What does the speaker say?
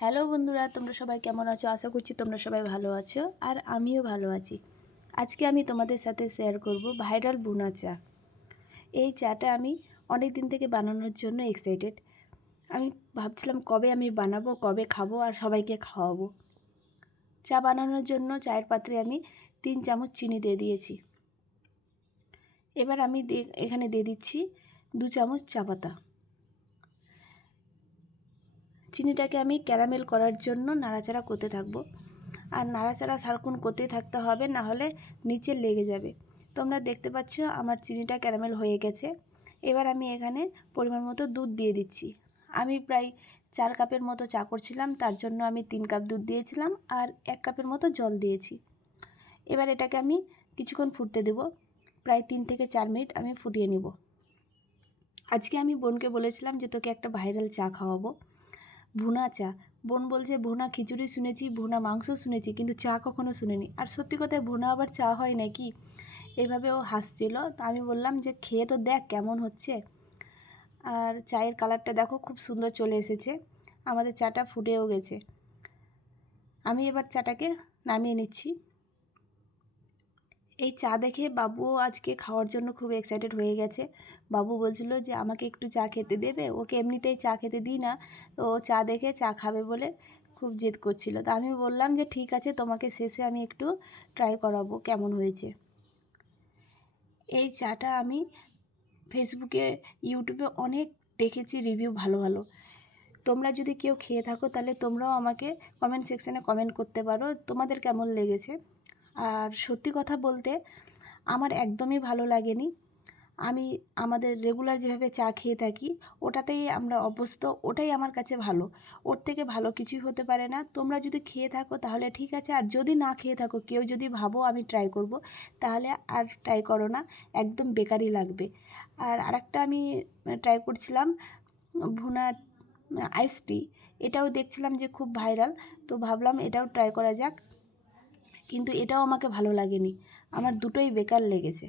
Hello বন্ধুরা, তোমরা সবাই কেমন আছো? আশা করছি তোমরা সবাই ভালো আছো, আর আমিও ভালো আছি। আজকে আমি তোমাদের সাথে শেয়ার করব ভাইরাল ভুনা চা। এই চাটা আমি অনেক দিন থেকে বানানোর জন্য এক্সাইটেড। আমি ভাবছিলাম কবে আমি বানাবো, কবে খাবো আর সবাইকে খাওয়াবো। চা বানানোর জন্য চায়ের পাত্রে আমি 3 চামচ চিনি দিয়ে দিয়েছি। এবার আমি এখানে দিয়ে দিচ্ছি 2 চামচ চা পাতা। চিনিটাকে আমি ক্যারামেল করার জন্য নাড়াচাড়া করতে থাকবো, আর নাড়াচাড়া সারাক্ষণ করতেই থাকতে হবে, না হলে নিচে লেগে যাবে। তোমরা দেখতে পাচ্ছ আমার চিনিটা ক্যারামেল হয়ে গেছে। এবার আমি এখানে পরিমাণ মতো দুধ দিয়ে দিচ্ছি। আমি প্রায় 4 কাপের মতো চা করছিলাম, তার জন্য আমি 3 কাপ দুধ দিয়েছিলাম আর 1 কাপের মতো জল দিয়েছি। এবার এটাকে আমি কিছুক্ষণ ফুটতে দেব, প্রায় 3 থেকে 4 মিনিট আমি ফুটিয়ে নিব। আজকে আমি বোনকে বলেছিলাম যে তোকে একটা ভাইরাল চা খাওয়াবো, ভুনা চা। বোন বলছে ভুনা খিচুড়ি শুনেছি, ভুনা মাংস শুনেছি, কিন্তু চা কখনো শুনিনি। আর সত্যি কথায় ভুনা আবার চা হয় নাকি, এইভাবে ও হাসছিল। তো আমি বললাম যে খেয়ে তো দেখ কেমন হচ্ছে। আর চায়ের কালারটা দেখো খুব সুন্দর চলে এসেছে, আমাদের চাটা ফুটেও গেছে। আমি এবার চাটাকে নামিয়ে নিচ্ছি। এই চা দেখে বাবুও আজকে খাওয়ার জন্য খুব এক্সাইটেড হয়ে গেছে। বাবু বলছিল যে আমাকে একটু চা খেতে দেবে, ওকে এমনিতেই চা খেতে দিই না, তো ও চা দেখে চা খাবে বলে খুব জেদ করছিল। তো আমি বললাম যে ঠিক আছে, তোমাকে শেষে আমি একটু ট্রাই করাবো কেমন হয়েছে। এই চাটা আমি ফেসবুকে, ইউটিউবে অনেক দেখেছি রিভিউ ভালো ভালো। তোমরা যদি কেউ খেয়ে থাকো তাহলে তোমরাও আমাকে কমেন্ট সেকশানে কমেন্ট করতে পারো তোমাদের কেমন লেগেছে। আর সত্যি কথা বলতে আমার একদমই ভালো লাগেনি। আমি আমাদের রেগুলার যেভাবে চা খেয়ে থাকি ওটাতেই আমরা অভ্যস্ত, ওটাই আমার কাছে ভালো। ওর থেকে ভালো কিছুই হতে পারে না। তোমরা যদি খেয়ে থাকো তাহলে ঠিক আছে, আর যদি না খেয়ে থাকো, কেউ যদি ভাবো আমি ট্রাই করব, তাহলে আর ট্রাই করো না, একদম বেকারই লাগবে। আর আরেকটা আমি ট্রাই করছিলাম ভুনা আইস টি, এটাও দেখছিলাম যে খুব ভাইরাল, তো ভাবলাম এটাও ট্রাই করা যাক, কিন্তু এটাও আমাকে ভালো লাগেনি। আমার দুটোই বেকার লেগেছে।